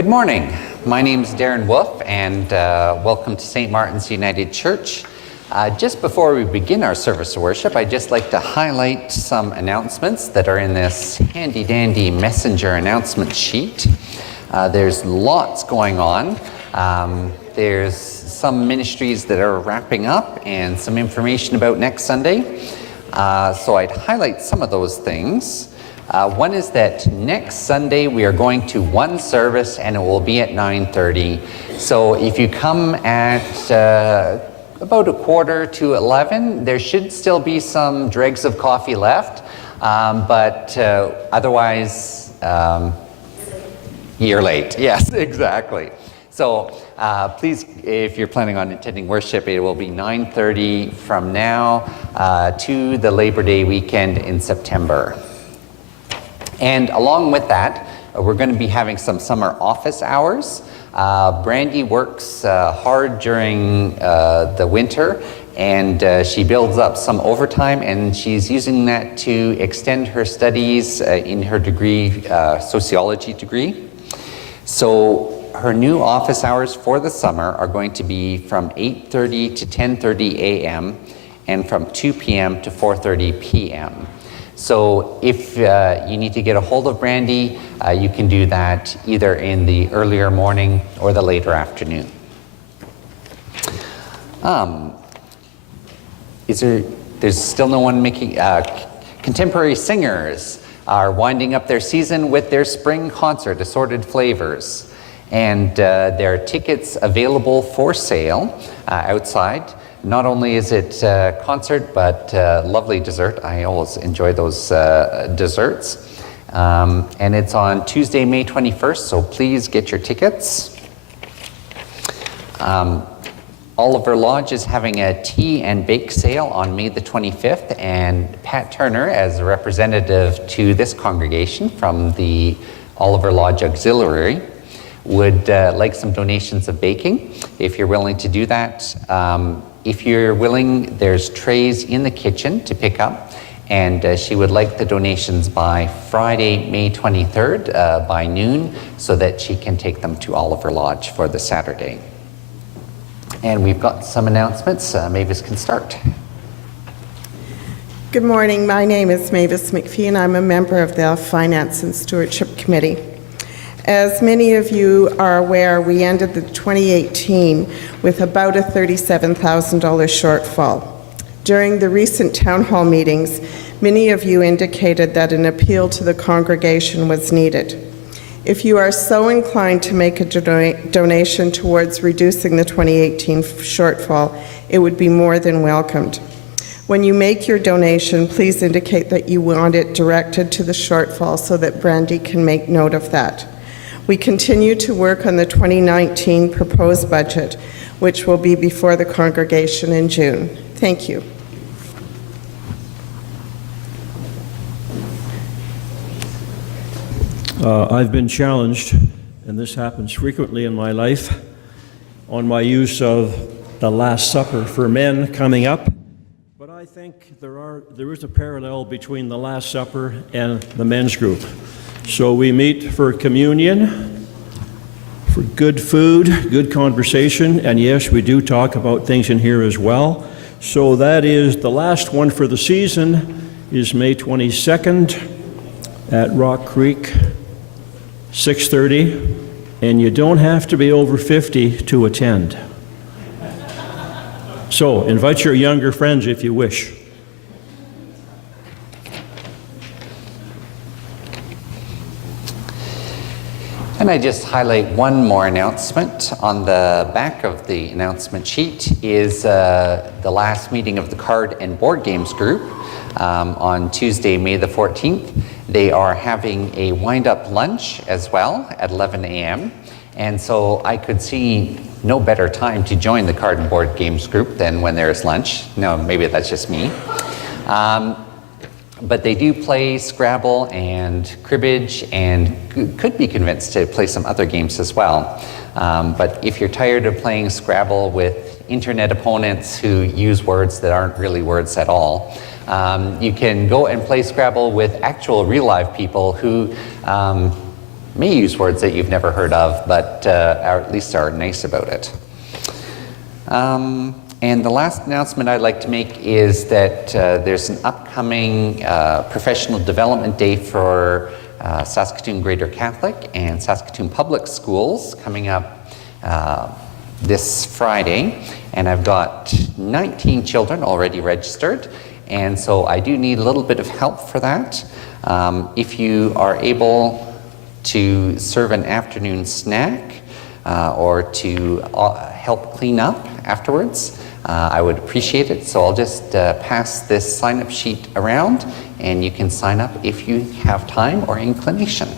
Good morning. My name is Darren Wolf, and welcome to St. Martin's United Church. Just before we begin our service of worship, I'd just like to highlight some announcements that are in this handy-dandy messenger announcement sheet. There's lots going on. There's some ministries that are wrapping up and some information about next Sunday. So I'd highlight some of those things. One is that next Sunday we are going to one service and it will be at 9:30. So if you come at about 11:15, there should still be some dregs of coffee left, but otherwise you're late. Yes, exactly. So please, if you're planning on attending worship, it will be 9:30 from now to the Labor Day weekend in September. And along with that, we're going to be having some summer office hours. Brandy works hard during the winter, and she builds up some overtime, and she's using that to extend her studies in her degree, sociology degree. So her new office hours for the summer are going to be from 8:30 to 10:30 a.m. and from 2 p.m. to 4:30 p.m. So if you need to get a hold of Brandy, you can do that either in the earlier morning or the later afternoon. There's still no one making, contemporary singers are winding up their season with their spring concert, Assorted Flavors. And there are tickets available for sale outside. Not only is it a concert, but lovely dessert. I always enjoy those desserts. And it's on Tuesday, May 21st, so please get your tickets. Oliver Lodge is having a tea and bake sale on May the 25th, and Pat Turner, as a representative to this congregation from the Oliver Lodge Auxiliary, would like some donations of baking, if you're willing to do that. If you're willing, there's trays in the kitchen to pick up, and she would like the donations by Friday, May 23rd by noon, so that she can take them to Oliver Lodge for the Saturday. And we've got some announcements. Mavis can start. Good morning. My name is Mavis McPhee, and I'm a member of the Finance and Stewardship Committee. As many of you are aware, we ended the 2018 with about a $37,000 shortfall. During the recent town hall meetings, many of you indicated that an appeal to the congregation was needed. If you are so inclined to make a donation towards reducing the 2018 shortfall, it would be more than welcomed. When you make your donation, please indicate that you want it directed to the shortfall so that Brandy can make note of that. We continue to work on the 2019 proposed budget, which will be before the congregation in June. Thank you. I've been challenged, and this happens frequently in my life, on my use of the Last Supper for men coming up. But I think there is a parallel between the Last Supper and the men's group. So we meet for communion, for good food, good conversation, and yes, we do talk about things in here as well. So that is the last one for the season is May 22nd at Rock Creek, 6:30, and you don't have to be over 50 to attend. So invite your younger friends if you wish. And I just highlight one more announcement. On the back of the announcement sheet is the last meeting of the Card and Board Games group on Tuesday, May the 14th. They are having a wind-up lunch as well at 11 a.m. And so I could see no better time to join the Card and Board Games group than when there's lunch. No, maybe that's just me. But they do play Scrabble and cribbage and could be convinced to play some other games as well. But if you're tired of playing Scrabble with internet opponents who use words that aren't really words at all, you can go and play Scrabble with actual real live people who may use words that you've never heard of, but or at least are nice about it. And the last announcement I'd like to make is that there's an upcoming professional development day for Saskatoon Greater Catholic and Saskatoon Public Schools coming up this Friday, and I've got 19 children already registered, and so I do need a little bit of help for that. If you are able to serve an afternoon snack or to help clean up afterwards, I would appreciate it. So I'll just pass this sign-up sheet around, and you can sign up if you have time or inclination.